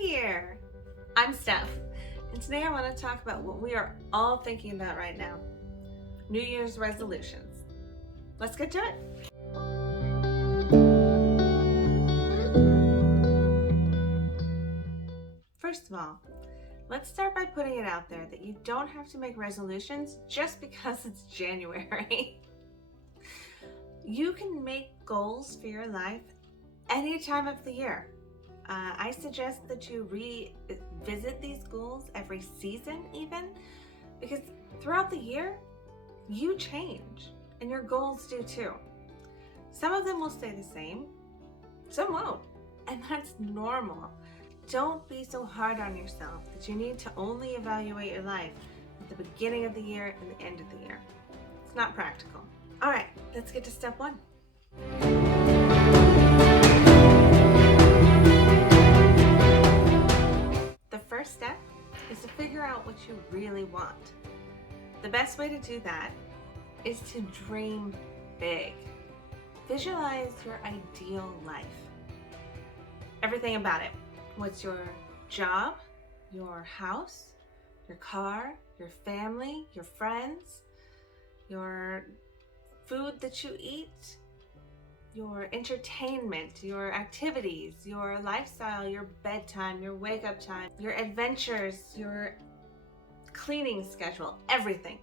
Year! I'm Steph, and today I want to talk about what we are all thinking about right now. New Year's resolutions. Let's get to it. First of all, let's start by putting it out there that you don't have to make resolutions just because it's January. You can make goals for your life any time of the year. I suggest that you revisit these goals every season even, because throughout the year, you change and your goals do too. Some of them will stay the same, some won't, and that's normal. Don't be so hard on yourself that you need to only evaluate your life at the beginning of the year and the end of the year. It's not practical. All right, let's get to step one. The first step is to figure out what you really want. The best way to do that is to dream big. Visualize your ideal life. Everything about it. What's your job, your house, your car, your family, your friends, your food that you eat, your entertainment, your activities, your lifestyle, your bedtime, your wake up time, your adventures, your cleaning schedule, everything.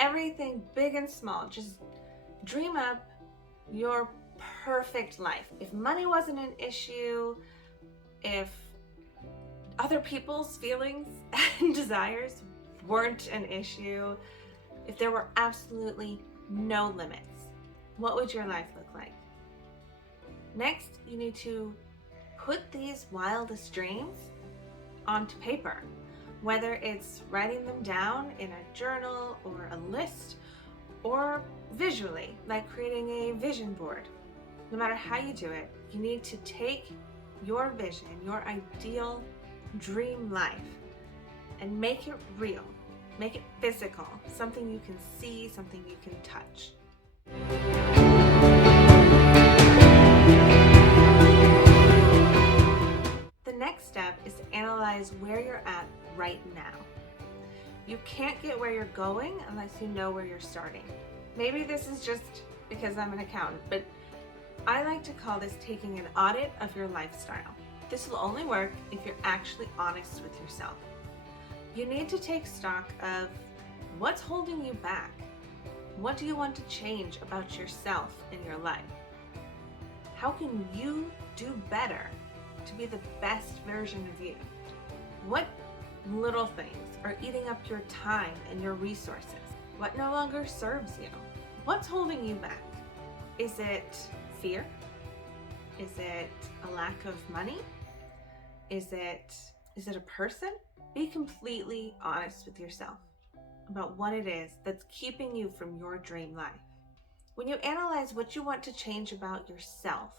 Everything big and small. Just dream up your perfect life. If money wasn't an issue, if other people's feelings and desires weren't an issue, if there were absolutely no limits, what would your life look like? Next, you need to put these wildest dreams onto paper, whether it's writing them down in a journal or a list, or visually, like creating a vision board. No matter how you do it, you need to take your vision, your ideal dream life, and make it real, make it physical, something you can see, something you can touch. The next step is to analyze where you're at right now. You can't get where you're going unless you know where you're starting. Maybe this is just because I'm an accountant, but I like to call this taking an audit of your lifestyle. This will only work if you're actually honest with yourself. You need to take stock of what's holding you back. What do you want to change about yourself in your life? How can you do better to be the best version of you? What little things are eating up your time and your resources? What no longer serves you? What's holding you back? Is it fear? Is it a lack of money? Is it a person? Be completely honest with yourself about what it is that's keeping you from your dream life. When you analyze what you want to change about yourself,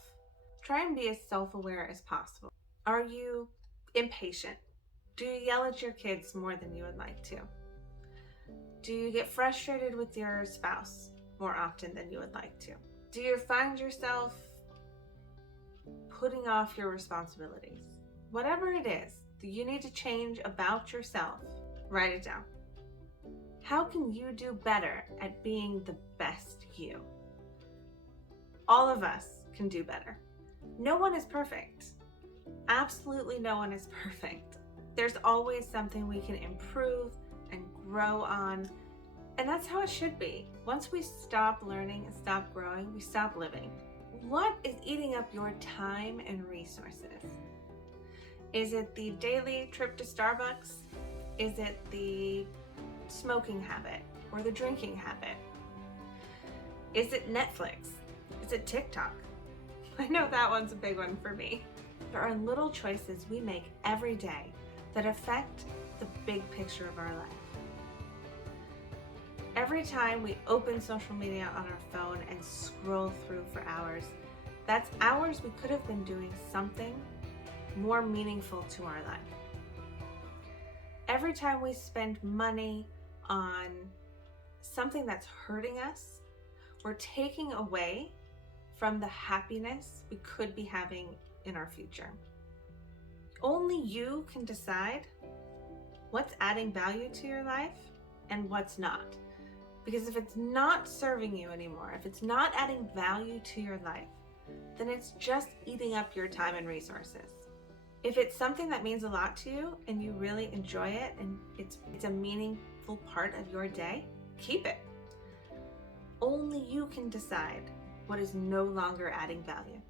try and be as self-aware as possible. Are you impatient? Do you yell at your kids more than you would like to? Do you get frustrated with your spouse more often than you would like to? Do you find yourself putting off your responsibilities? Whatever it is that you need to change about yourself, write it down. How can you do better at being the best you? All of us can do better. No one is perfect. Absolutely no one is perfect. There's always something we can improve and grow on, and that's how it should be. Once we stop learning and stop growing, we stop living. What is eating up your time and resources? Is it the daily trip to Starbucks? Is it the smoking habit or the drinking habit? Is it Netflix? Is it TikTok? I know that one's a big one for me. There are little choices we make every day that affect the big picture of our life. Every time we open social media on our phone and scroll through for hours, that's hours we could have been doing something more meaningful to our life. Every time we spend money on something that's hurting us, we're taking away from the happiness we could be having in our future. Only you can decide what's adding value to your life and what's not. Because if it's not serving you anymore, if it's not adding value to your life, then it's just eating up your time and resources. If it's something that means a lot to you and you really enjoy it and it's a meaningful part of your day, keep it. Only you can decide what is no longer adding value.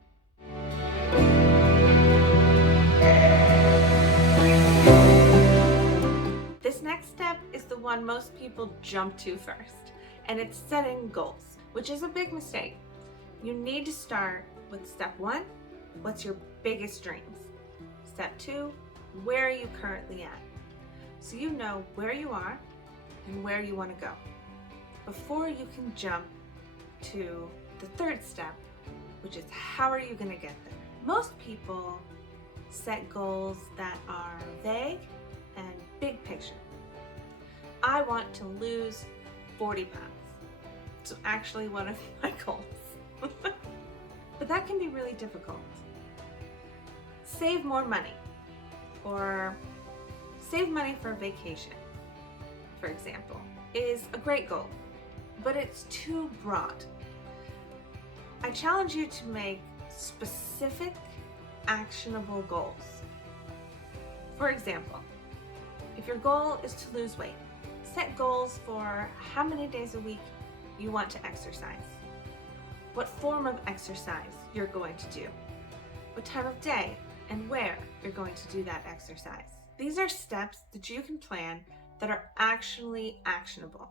This next step is the one most people jump to first, and it's setting goals, which is a big mistake. You need to start with step 1, what's your biggest dreams? Step 2, where are you currently at? So you know where you are and where you want to go before you can jump to the third step, which is how are you going to get there? Most people set goals that are vague and big picture. I want to lose 40 pounds. It's actually one of my goals. But that can be really difficult. Save more money, or save money for a vacation, for example, is a great goal, but it's too broad. I challenge you to make specific, actionable goals. For example, if your goal is to lose weight, set goals for how many days a week you want to exercise, what form of exercise you're going to do, what time of day and where you're going to do that exercise. These are steps that you can plan that are actually actionable.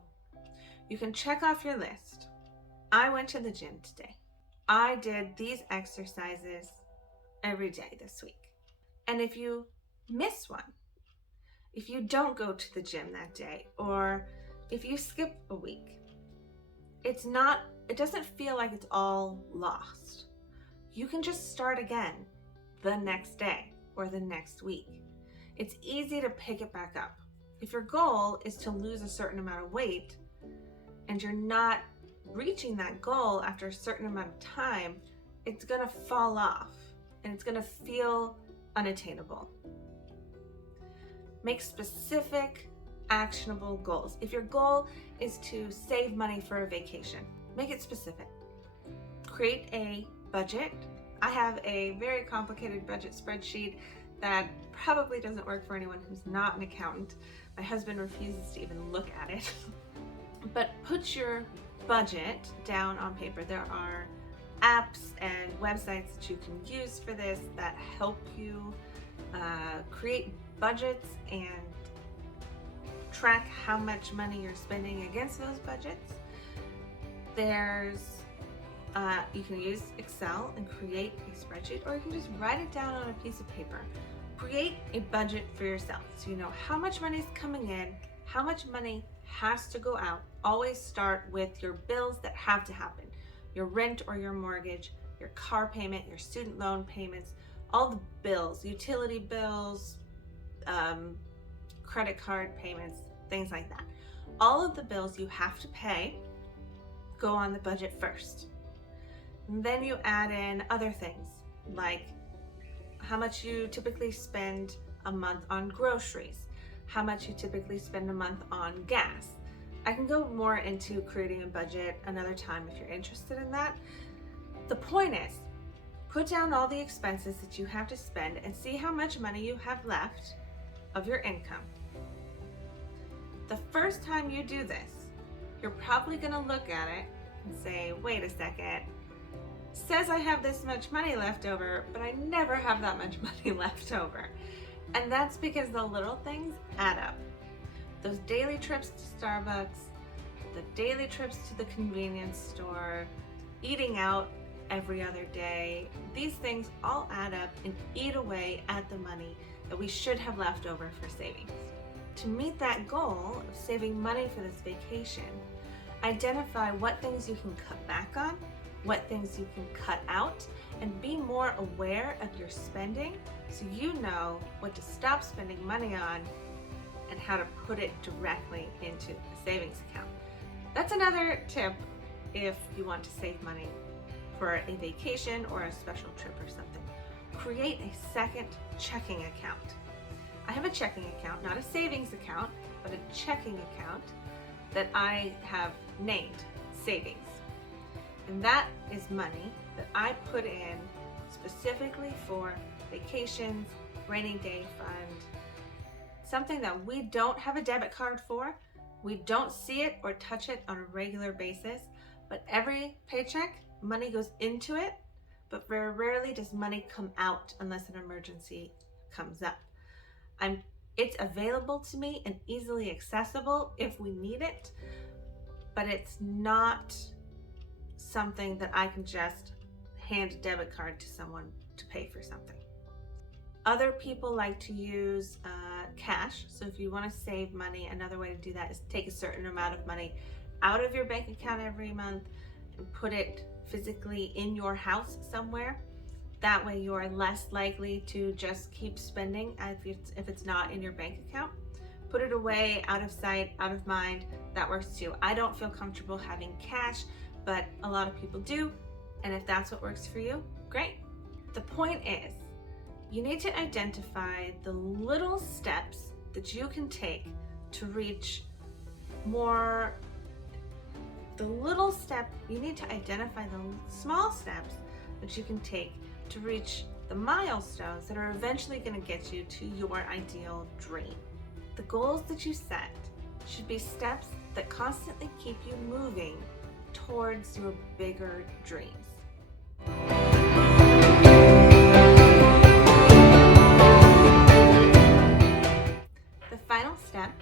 You can check off your list. I went to the gym today. I did these exercises every day this week. And if you miss one, if you don't go to the gym that day, or if you skip a week, it doesn't feel like it's all lost. You can just start again the next day or the next week. It's easy to pick it back up. If your goal is to lose a certain amount of weight and you're not reaching that goal after a certain amount of time, it's gonna fall off and it's gonna feel unattainable. Make specific, actionable goals. If your goal is to save money for a vacation, make it specific. Create a budget. I have a very complicated budget spreadsheet that probably doesn't work for anyone who's not an accountant. My husband refuses to even look at it. But put your budget down on paper. There are apps and websites that you can use for this that help you create budgets and track how much money you're spending against those budgets. You can use Excel and create a spreadsheet, or you can just write it down on a piece of paper. Create a budget for yourself so you know how much money is coming in, how much money has to go out. Always start with your bills that have to happen. Your rent or your mortgage, your car payment, your student loan payments, all the bills, utility bills, credit card payments, things like that. All of the bills you have to pay go on the budget first. And then you add in other things like how much you typically spend a month on groceries, how much you typically spend a month on gas. I can go more into creating a budget another time if you're interested in that. The point is, put down all the expenses that you have to spend and see how much money you have left of your income. The first time you do this, you're probably gonna look at it and say, wait a second, it says I have this much money left over, but I never have that much money left over. And that's because the little things add up. Those daily trips to Starbucks, the daily trips to the convenience store, eating out every other day, these things all add up and eat away at the money that we should have left over for savings. To meet that goal of saving money for this vacation, identify what things you can cut back on, what things you can cut out, and be more aware of your spending so you know what to stop spending money on and how to put it directly into a savings account. That's another tip if you want to save money for a vacation or a special trip or something. Create a second checking account. I have a checking account, not a savings account, but a checking account that I have named savings. And that is money that I put in specifically for vacations, rainy day fund, something that we don't have a debit card for. We don't see it or touch it on a regular basis, but every paycheck, money goes into it, but very rarely does money come out unless an emergency comes up. It's available to me and easily accessible if we need it, but it's not something that I can just hand a debit card to someone to pay for something. Other people like to use cash. So if you want to save money, another way to do that is take a certain amount of money out of your bank account every month and put it physically in your house somewhere. That way you're less likely to just keep spending if it's not in your bank account. Put it away, out of sight, out of mind. That works too. I don't feel comfortable having cash, but a lot of people do. And if that's what works for you, great. The point is, you need to identify the little steps that you can take to reach more. You need to identify the small steps that you can take to reach the milestones that are eventually going to get you to your ideal dream. The goals that you set should be steps that constantly keep you moving towards your bigger dreams. The final step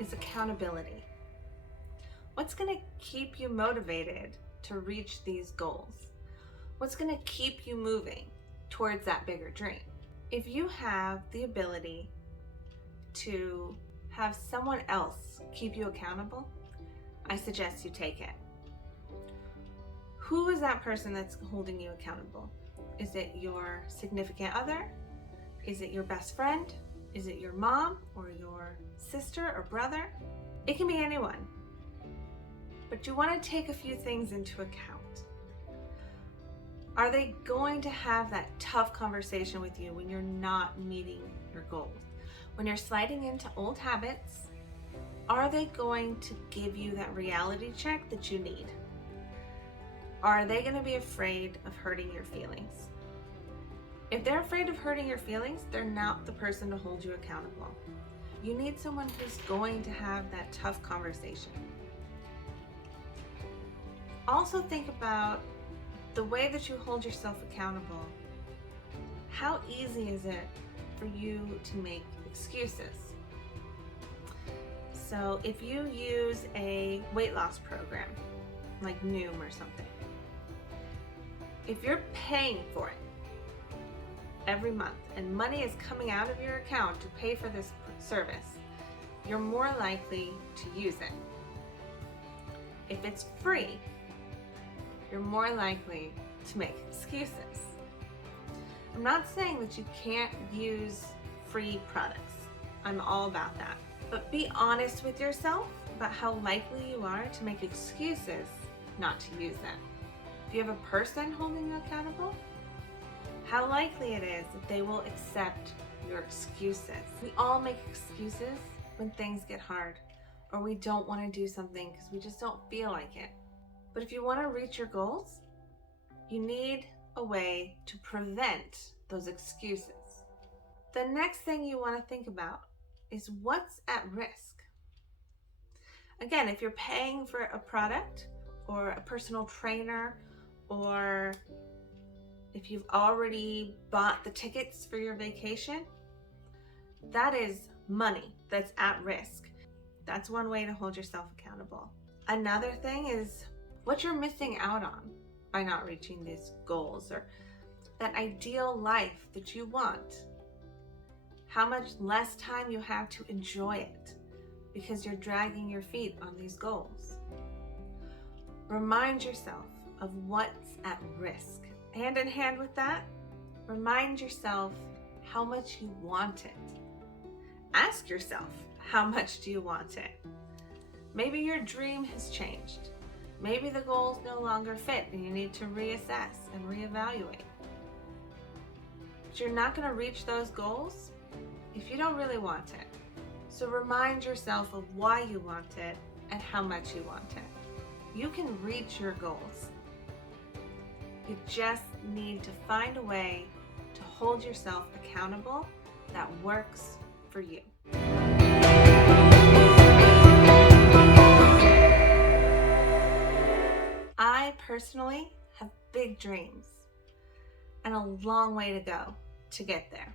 is accountability. What's going to keep you motivated to reach these goals? What's going to keep you moving towards that bigger dream? If you have the ability to have someone else keep you accountable, I suggest you take it. Who is that person that's holding you accountable? Is it your significant other? Is it your best friend? Is it your mom or your sister or brother? It can be anyone. But you want to take a few things into account. Are they going to have that tough conversation with you when you're not meeting your goals? When you're sliding into old habits, are they going to give you that reality check that you need? Are they going to be afraid of hurting your feelings? If they're afraid of hurting your feelings, they're not the person to hold you accountable. You need someone who's going to have that tough conversation. Also think about the way that you hold yourself accountable. How easy is it for you to make excuses? So if you use a weight loss program, like Noom or something, if you're paying for it every month and money is coming out of your account to pay for this service, you're more likely to use it. If it's free, you're more likely to make excuses. I'm not saying that you can't use free products. I'm all about that. But be honest with yourself about how likely you are to make excuses not to use them. Do you have a person holding you accountable? How likely it is that they will accept your excuses. We all make excuses when things get hard or we don't want to do something because we just don't feel like it. But if you want to reach your goals, you need a way to prevent those excuses. The next thing you want to think about is what's at risk. Again, if you're paying for a product or a personal trainer, or if you've already bought the tickets for your vacation, that is money that's at risk. That's one way to hold yourself accountable. Another thing is what you're missing out on by not reaching these goals, or that ideal life that you want. How much less time you have to enjoy it because you're dragging your feet on these goals. Remind yourself of what's at risk. Hand in hand with that, remind yourself how much you want it. Ask yourself, how much do you want it? Maybe your dream has changed. Maybe the goals no longer fit and you need to reassess and reevaluate. But you're not going to reach those goals if you don't really want it. So remind yourself of why you want it and how much you want it. You can reach your goals. You just need to find a way to hold yourself accountable that works for you. I personally have big dreams and a long way to go to get there.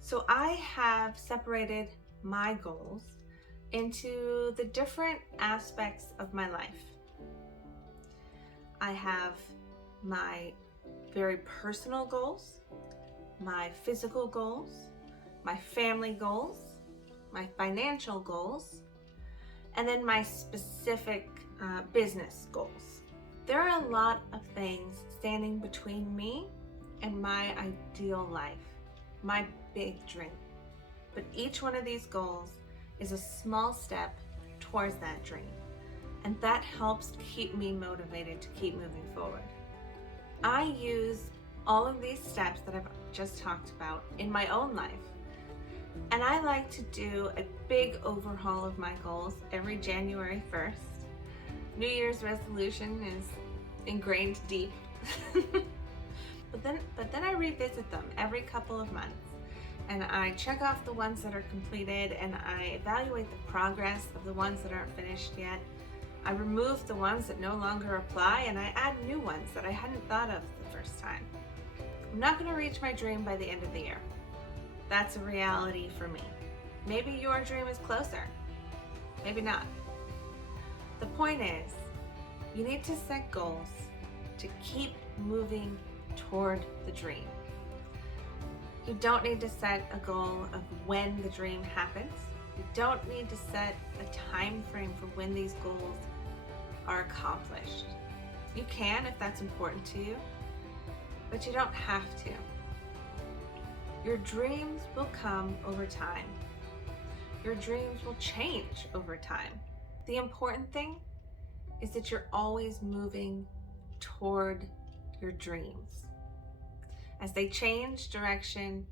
So I have separated my goals into the different aspects of my life. I have my very personal goals, my physical goals, my family goals, my financial goals, and then my specific business goals. There are a lot of things standing between me and my ideal life, my big dream. But each one of these goals is a small step towards that dream. And that helps keep me motivated to keep moving forward. I use all of these steps that I've just talked about in my own life. And I like to do a big overhaul of my goals every January 1st. New Year's resolution is ingrained deep. But then I revisit them every couple of months. And I check off the ones that are completed and I evaluate the progress of the ones that aren't finished yet. I remove the ones that no longer apply and I add new ones that I hadn't thought of the first time. I'm not going to reach my dream by the end of the year. That's a reality for me. Maybe your dream is closer. Maybe not. The point is, you need to set goals to keep moving toward the dream. You don't need to set a goal of when the dream happens. You don't need to set a time frame for when these goals are accomplished. You can if that's important to you, but you don't have to. Your dreams will come over time. Your dreams will change over time. The important thing is that you're always moving toward your dreams. As they change direction,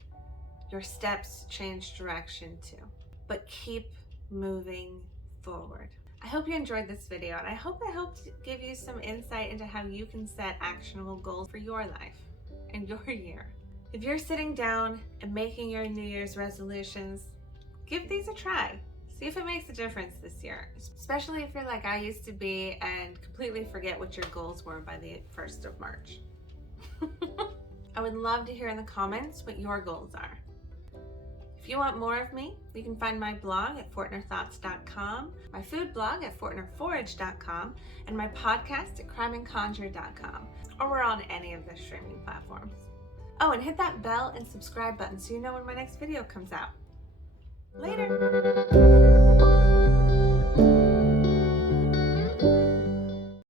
your steps change direction too. But keep moving forward. I hope you enjoyed this video and I hope I helped give you some insight into how you can set actionable goals for your life and your year. If you're sitting down and making your New Year's resolutions, give these a try. See if it makes a difference this year, especially if you're like I used to be and completely forget what your goals were by the 1st of March. I would love to hear in the comments what your goals are. If you want more of me, you can find my blog at fortnerthoughts.com, my food blog at fortnerforage.com, and my podcast at crimeandconjure.com, or we're on any of the streaming platforms. Oh, and hit that bell and subscribe button so you know when my next video comes out. Later!